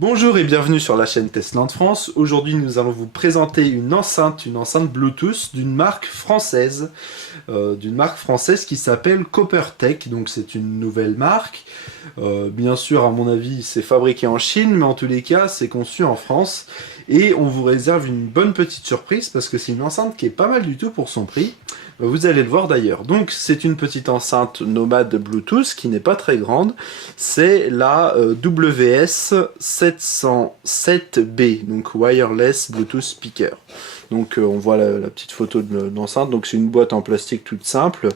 Bonjour et bienvenue sur la chaîne Testland France. Aujourd'hui nous allons vous présenter une enceinte Bluetooth d'une marque française qui s'appelle Coppertech. Donc c'est une nouvelle marque. Bien sûr à mon avis c'est fabriqué en Chine, mais en tous les cas c'est conçu en France. Et on vous réserve une bonne petite surprise parce que c'est une enceinte qui est pas mal du tout pour son prix. Vous allez le voir d'ailleurs. Donc c'est une petite enceinte nomade Bluetooth qui n'est pas très grande. C'est la WS707B, donc Wireless Bluetooth Speaker. Donc on voit la petite photo de l'enceinte. Donc c'est une boîte en plastique toute simple.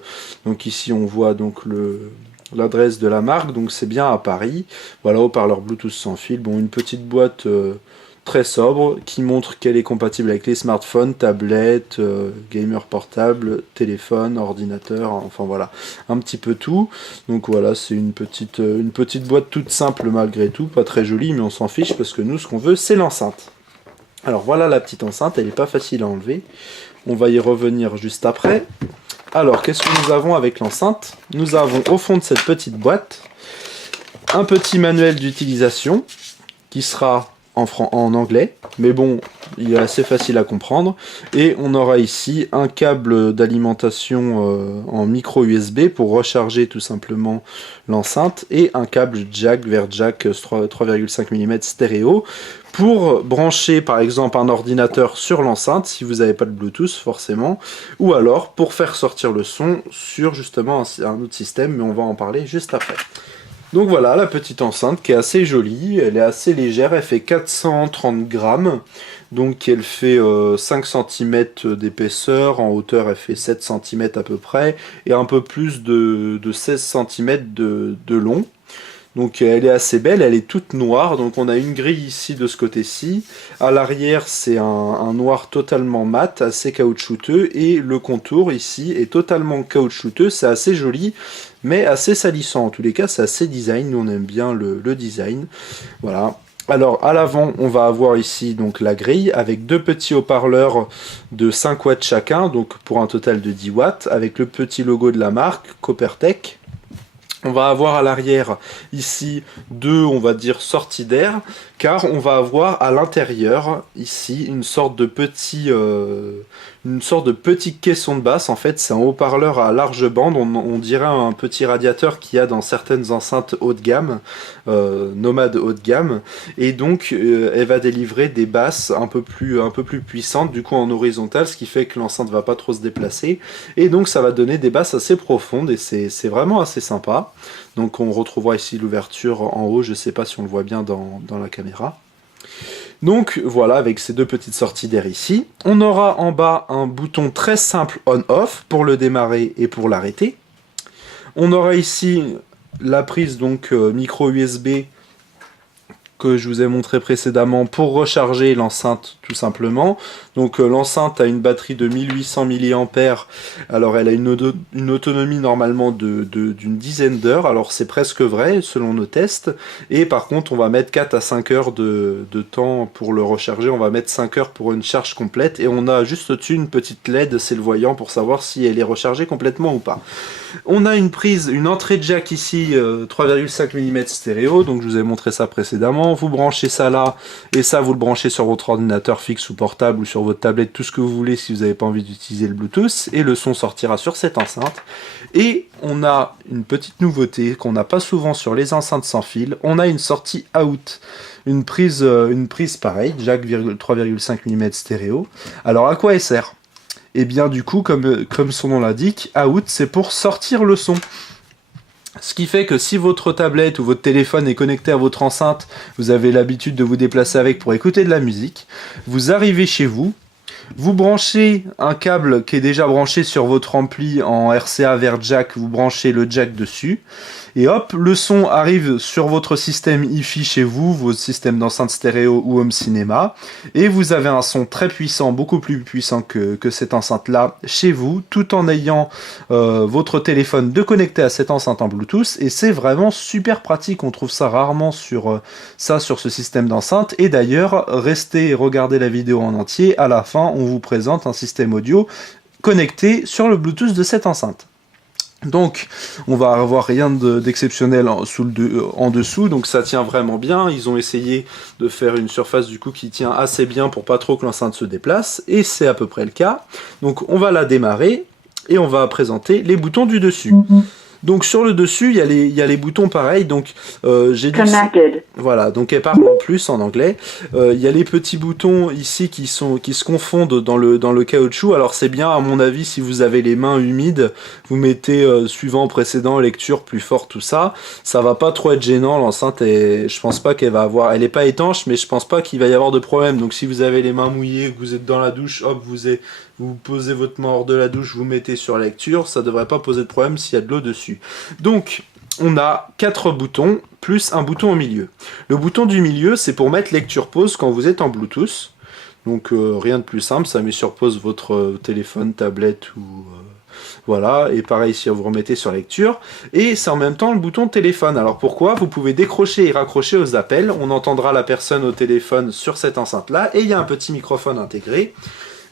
Donc ici on voit donc l'adresse de la marque. Donc c'est bien à Paris. Voilà, haut-parleur Bluetooth sans fil. Bon, une petite boîte très sobre qui montre qu'elle est compatible avec les smartphones, tablettes, gamer portable, téléphone, ordinateur, enfin voilà, un petit peu tout. Donc voilà, c'est une petite boîte toute simple malgré tout, pas très jolie, mais on s'en fiche parce que nous ce qu'on veut c'est l'enceinte. Alors voilà la petite enceinte, elle n'est pas facile à enlever, on va y revenir juste après. Alors qu'est-ce que nous avons avec l'enceinte? Nous avons au fond de cette petite boîte un petit manuel d'utilisation qui sera en anglais, mais bon, il est assez facile à comprendre. Et on aura ici un câble d'alimentation en micro USB pour recharger tout simplement l'enceinte, et un câble jack vers jack 3,5 mm stéréo pour brancher par exemple un ordinateur sur l'enceinte si vous n'avez pas de Bluetooth forcément, ou alors pour faire sortir le son sur justement un autre système, mais on va en parler juste après. Donc voilà la petite enceinte qui est assez jolie, elle est assez légère, elle fait 430 grammes, donc elle fait 5 cm d'épaisseur, en hauteur elle fait 7 cm à peu près, et un peu plus de 16 cm de long. Donc elle est assez belle, elle est toute noire, donc on a une grille ici de ce côté-ci. À l'arrière c'est un noir totalement mat, assez caoutchouteux, et le contour ici est totalement caoutchouteux, c'est assez joli, mais assez salissant. En tous les cas c'est assez design, nous on aime bien le design. Voilà. Alors à l'avant on va avoir ici donc la grille avec deux petits haut-parleurs de 5 watts chacun, donc pour un total de 10 watts, avec le petit logo de la marque, Coppertech. On va avoir à l'arrière ici deux, on va dire, sorties d'air, car on va avoir à l'intérieur ici une sorte de petit caisson de basse. En fait c'est un haut-parleur à large bande, on dirait un petit radiateur qu'il y a dans certaines enceintes haut de gamme, nomade haut de gamme, et donc elle va délivrer des basses un peu plus puissantes, du coup en horizontal, ce qui fait que l'enceinte va pas trop se déplacer, et donc ça va donner des basses assez profondes, et c'est vraiment assez sympa. Donc on retrouvera ici l'ouverture en haut, je sais pas si on le voit bien dans la caméra. Donc voilà, avec ces deux petites sorties d'air ici. On aura en bas un bouton très simple on-off pour le démarrer et pour l'arrêter. On aura ici la prise donc micro USB que je vous ai montré précédemment pour recharger l'enceinte tout simplement. Donc l'enceinte a une batterie de 1800 mAh, alors elle a une autonomie normalement d'une dizaine d'heures, alors c'est presque vrai selon nos tests, et par contre on va mettre 4 à 5 heures de temps pour le recharger, on va mettre 5 heures pour une charge complète, et on a juste au-dessus une petite LED, c'est le voyant pour savoir si elle est rechargée complètement ou pas. On a une entrée jack ici, 3,5 mm stéréo, donc je vous ai montré ça précédemment. Vous branchez ça là, et ça vous le branchez sur votre ordinateur fixe ou portable, ou sur votre tablette, tout ce que vous voulez si vous n'avez pas envie d'utiliser le Bluetooth, et le son sortira sur cette enceinte. Et on a une petite nouveauté qu'on n'a pas souvent sur les enceintes sans fil, on a une sortie out. Une prise pareille, jack 3,5 mm stéréo. Alors à quoi elle sert ? Et bien du coup, comme son nom l'indique, out c'est pour sortir le son. Ce qui fait que si votre tablette ou votre téléphone est connecté à votre enceinte, vous avez l'habitude de vous déplacer avec pour écouter de la musique, vous arrivez chez vous, vous branchez un câble qui est déjà branché sur votre ampli en RCA vers jack, vous branchez le jack dessus, et hop, le son arrive sur votre système hi-fi chez vous, votre système d'enceinte stéréo ou home cinéma, et vous avez un son très puissant, beaucoup plus puissant que cette enceinte-là chez vous, tout en ayant votre téléphone de connecter à cette enceinte en Bluetooth, et c'est vraiment super pratique, on trouve ça rarement sur ce système d'enceinte, et d'ailleurs, restez et regardez la vidéo en entier, à la fin, on vous présente un système audio connectés sur le Bluetooth de cette enceinte. Donc, on va avoir rien d'exceptionnel en dessous, donc ça tient vraiment bien. Ils ont essayé de faire une surface du coup qui tient assez bien pour pas trop que l'enceinte se déplace, et c'est à peu près le cas. Donc, on va la démarrer et on va présenter les boutons du dessus. Donc sur le dessus, il y a les boutons pareils. Donc j'ai dit voilà, donc elle parle en plus en anglais. Il y a les petits boutons ici qui se confondent dans le caoutchouc. Alors c'est bien à mon avis si vous avez les mains humides, vous mettez suivant précédent lecture plus fort tout ça. Ça va pas trop être gênant, l'enceinte et je pense pas qu'elle va avoir. Elle est pas étanche, mais je pense pas qu'il va y avoir de problème. Donc si vous avez les mains mouillées, que vous êtes dans la douche, hop, vous posez votre main hors de la douche, vous mettez sur lecture, ça devrait pas poser de problème s'il y a de l'eau dessus. Donc, on a 4 boutons, plus un bouton au milieu. Le bouton du milieu, c'est pour mettre lecture-pause quand vous êtes en Bluetooth. Donc, rien de plus simple, ça met sur pause votre téléphone, tablette ou... voilà, et pareil si vous remettez sur lecture. Et c'est en même temps le bouton téléphone. Alors pourquoi? Vous pouvez décrocher et raccrocher aux appels. On entendra la personne au téléphone sur cette enceinte-là. Et il y a un petit microphone intégré,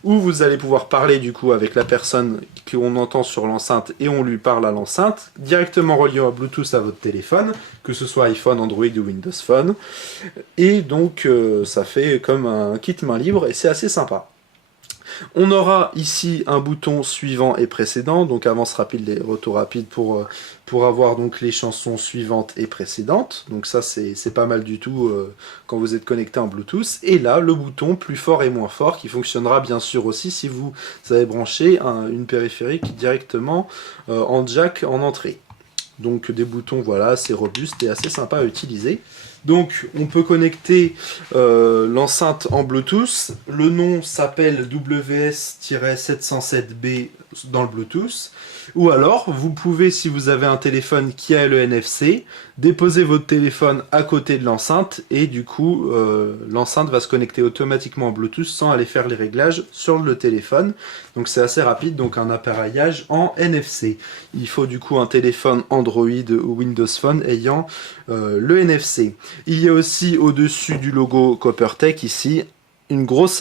où vous allez pouvoir parler du coup avec la personne qu'on entend sur l'enceinte et on lui parle à l'enceinte, directement relié à Bluetooth à votre téléphone, que ce soit iPhone, Android ou Windows Phone. Et donc ça fait comme un kit main libre et c'est assez sympa. On aura ici un bouton suivant et précédent, donc avance rapide et retour rapide pour avoir donc les chansons suivantes et précédentes. Donc ça c'est pas mal du tout quand vous êtes connecté en Bluetooth. Et là le bouton plus fort et moins fort qui fonctionnera bien sûr aussi si vous avez branché une périphérique directement en jack en entrée. Donc des boutons, voilà, c'est robuste et assez sympa à utiliser. Donc on peut connecter l'enceinte en Bluetooth. Le nom s'appelle WS-707B dans le Bluetooth. Ou alors, vous pouvez, si vous avez un téléphone qui a le NFC, déposer votre téléphone à côté de l'enceinte et du coup, l'enceinte va se connecter automatiquement en Bluetooth sans aller faire les réglages sur le téléphone. Donc c'est assez rapide, donc un appareillage en NFC. Il faut du coup un téléphone Android ou Windows Phone ayant le NFC. Il y a aussi au-dessus du logo Coppertech ici, une grosse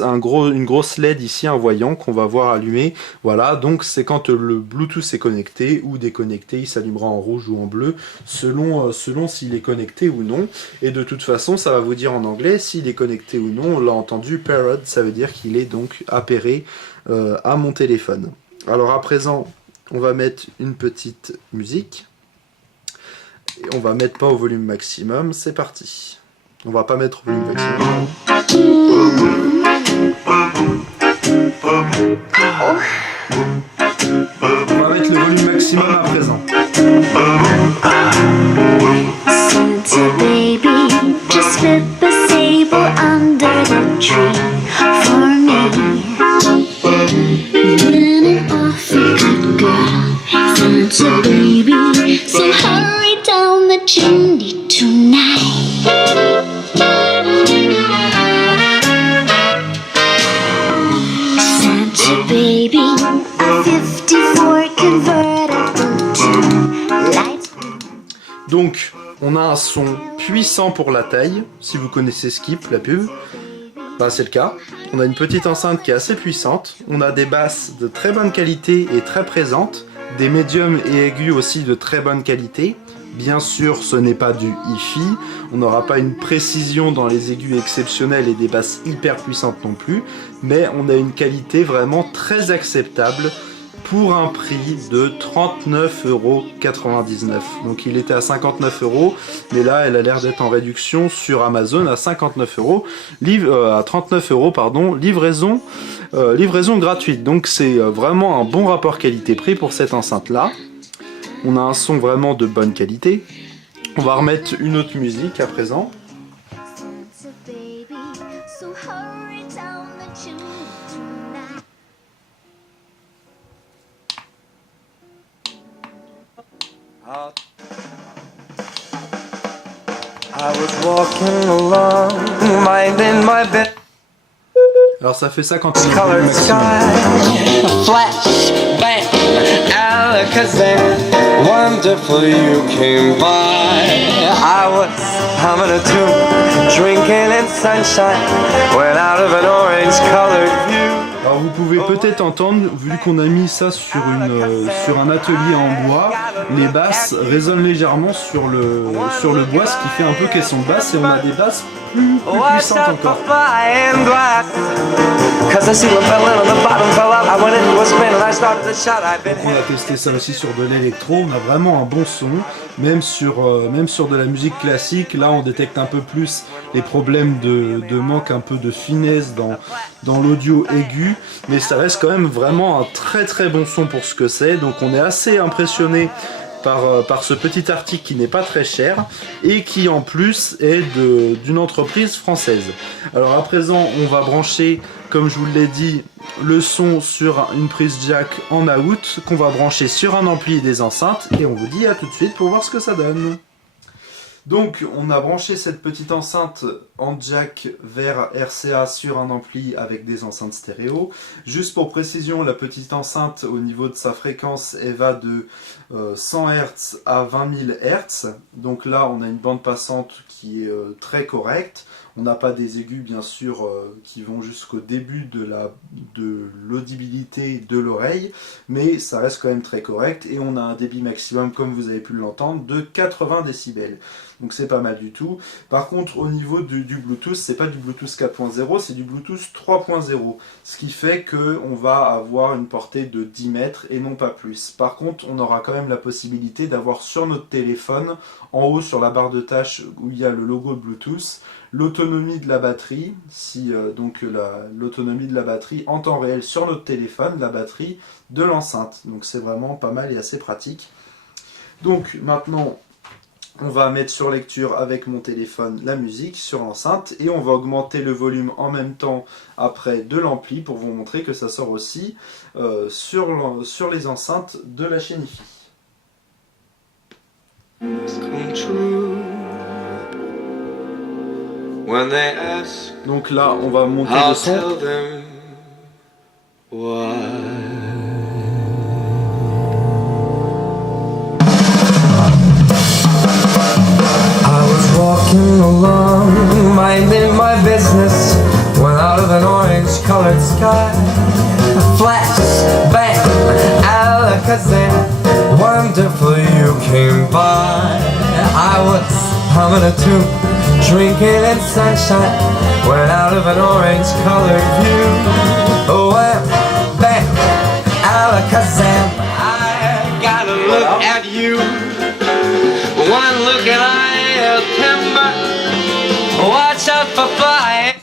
LED ici, un voyant qu'on va voir allumer. Voilà, donc c'est quand le Bluetooth est connecté ou déconnecté, il s'allumera en rouge ou en bleu, selon s'il est connecté ou non. Et de toute façon, ça va vous dire en anglais s'il est connecté ou non. On l'a entendu, paired, ça veut dire qu'il est donc appairé à mon téléphone. Alors à présent, on va mettre une petite musique. Et on va mettre pas au volume maximum, c'est parti. On va pas mettre au volume maximum. On va mettre le volume maximum à présent. Santa baby, just slip a sable under the tree for me. Been an awful good girl, Santa baby, so hurry down the chimney tonight. Santa baby, a 54 convertible to light. Donc, on a un son puissant pour la taille. Si vous connaissez Skip, la pub, bah c'est le cas. On a une petite enceinte qui est assez puissante. On a des basses de très bonne qualité et très présentes. Des médiums et aigus aussi de très bonne qualité. Bien sûr, ce n'est pas du hi-fi. On n'aura pas une précision dans les aigus exceptionnels et des basses hyper puissantes non plus. Mais on a une qualité vraiment très acceptable pour un prix de 39,99 €. Donc il était à 59 €, mais là elle a l'air d'être en réduction sur Amazon à 59 €, à 39 €, pardon, livraison gratuite. Donc c'est vraiment un bon rapport qualité-prix pour cette enceinte là. On a un son vraiment de bonne qualité. On va remettre une autre musique à présent. I was walking along, minding my bed. Alors ça fait ça quand on est flash, bang, Alakazam, wonderful you came by. I was having a tune, drinking in sunshine, went out of an orange colored view. Alors vous pouvez peut-être entendre, vu qu'on a mis ça sur un atelier en bois, les basses résonnent légèrement sur le bois, ce qui fait un peu qu'elles sont basses, et on a des basses plus puissantes encore. Donc on a testé ça aussi sur de l'électro, on a vraiment un bon son, même sur de la musique classique. Là on détecte un peu plus les problèmes de manque un peu de finesse dans l'audio aigu, mais ça reste quand même vraiment un très très bon son pour ce que c'est. Donc on est assez impressionné par ce petit article qui n'est pas très cher et qui en plus est d'une entreprise française. Alors à présent on va brancher, comme je vous l'ai dit, le son sur une prise jack en out qu'on va brancher sur un ampli et des enceintes, et on vous dit à tout de suite pour voir ce que ça donne. Donc on a branché cette petite enceinte en jack vers RCA sur un ampli avec des enceintes stéréo. Juste pour précision, la petite enceinte au niveau de sa fréquence, elle va de 100 Hz à 20 000 Hz. Donc là on a une bande passante qui est très correcte. On n'a pas des aigus bien sûr qui vont jusqu'au début de l'audibilité de l'oreille, mais ça reste quand même très correct, et on a un débit maximum, comme vous avez pu l'entendre, de 80 décibels. Donc c'est pas mal du tout. Par contre au niveau du Bluetooth, c'est pas du Bluetooth 4.0, c'est du Bluetooth 3.0, ce qui fait qu'on va avoir une portée de 10 mètres et non pas plus. Par contre on aura quand même la possibilité d'avoir sur notre téléphone, en haut sur la barre de tâches où il y a le logo de Bluetooth, l'autonomie de la batterie, l'autonomie de la batterie en temps réel sur notre téléphone, la batterie de l'enceinte. Donc c'est vraiment pas mal et assez pratique. Donc maintenant on va mettre sur lecture avec mon téléphone la musique sur l'enceinte, et on va augmenter le volume en même temps après de l'ampli pour vous montrer que ça sort aussi sur les enceintes de la chaîne hi-fi. Donc là on va monter le son. Walking along, minding my business, when out of an orange-colored sky, a flash, bang, Alakazam, wonderful you came by. I was humming a tune, drinking in sunshine, when out of an orange-colored view, oh, wham, bang, Alakazam, I gotta look at you, one look and I timber, watch out for flying.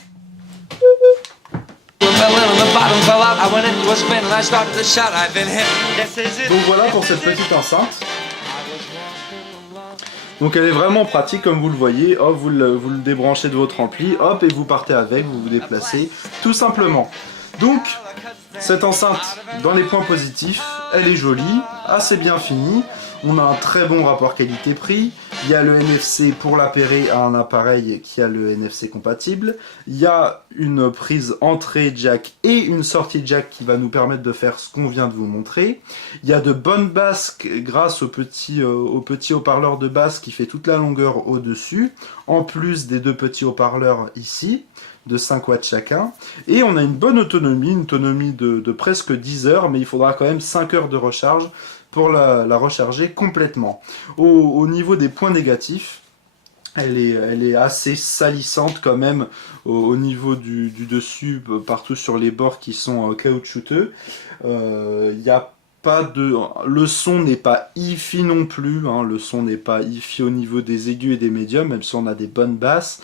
Donc voilà pour cette petite enceinte. Donc elle est vraiment pratique comme vous le voyez. Hop, vous le débranchez de votre ampli, hop, et vous partez avec, vous vous déplacez tout simplement. Donc cette enceinte, dans les points positifs, elle est jolie, assez bien finie. On a un très bon rapport qualité-prix. Il y a le NFC pour l'appairer à un appareil qui a le NFC compatible. Il y a une prise entrée jack et une sortie jack qui va nous permettre de faire ce qu'on vient de vous montrer. Il y a de bonnes basses grâce au petit haut-parleur de basse qui fait toute la longueur au-dessus, en plus des deux petits haut-parleurs ici, de 5 watts chacun. Et on a une bonne autonomie, de presque 10 heures, mais il faudra quand même 5 heures de recharge pour la recharger complètement. Au niveau des points négatifs, elle est assez salissante quand même au niveau du dessus, partout sur les bords qui sont caoutchouteux. Le son n'est pas hi-fi non plus, hein. Le son n'est pas hi-fi au niveau des aigus et des médiums, même si on a des bonnes basses,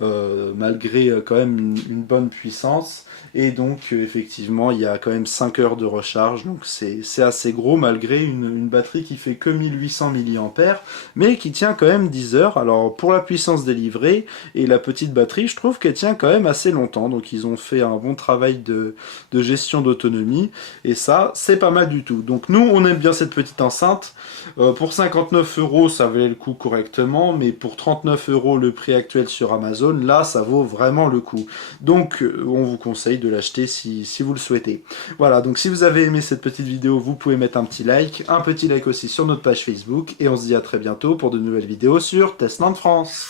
malgré quand même une bonne puissance. Et donc effectivement il y a quand même 5 heures de recharge, donc c'est assez gros malgré une batterie qui fait que 1800 mAh, mais qui tient quand même 10 heures. Alors pour la puissance délivrée et la petite batterie, je trouve qu'elle tient quand même assez longtemps, donc ils ont fait un bon travail de gestion d'autonomie, et ça c'est pas mal du tout. Donc nous on aime bien cette petite enceinte. Pour 59 € ça valait le coup correctement, mais pour 39 € le prix actuel sur Amazon, là ça vaut vraiment le coup. Donc on vous conseille de l'acheter si vous le souhaitez. Voilà, donc si vous avez aimé cette petite vidéo, vous pouvez mettre un petit like aussi sur notre page Facebook, et on se dit à très bientôt pour de nouvelles vidéos sur Testland France.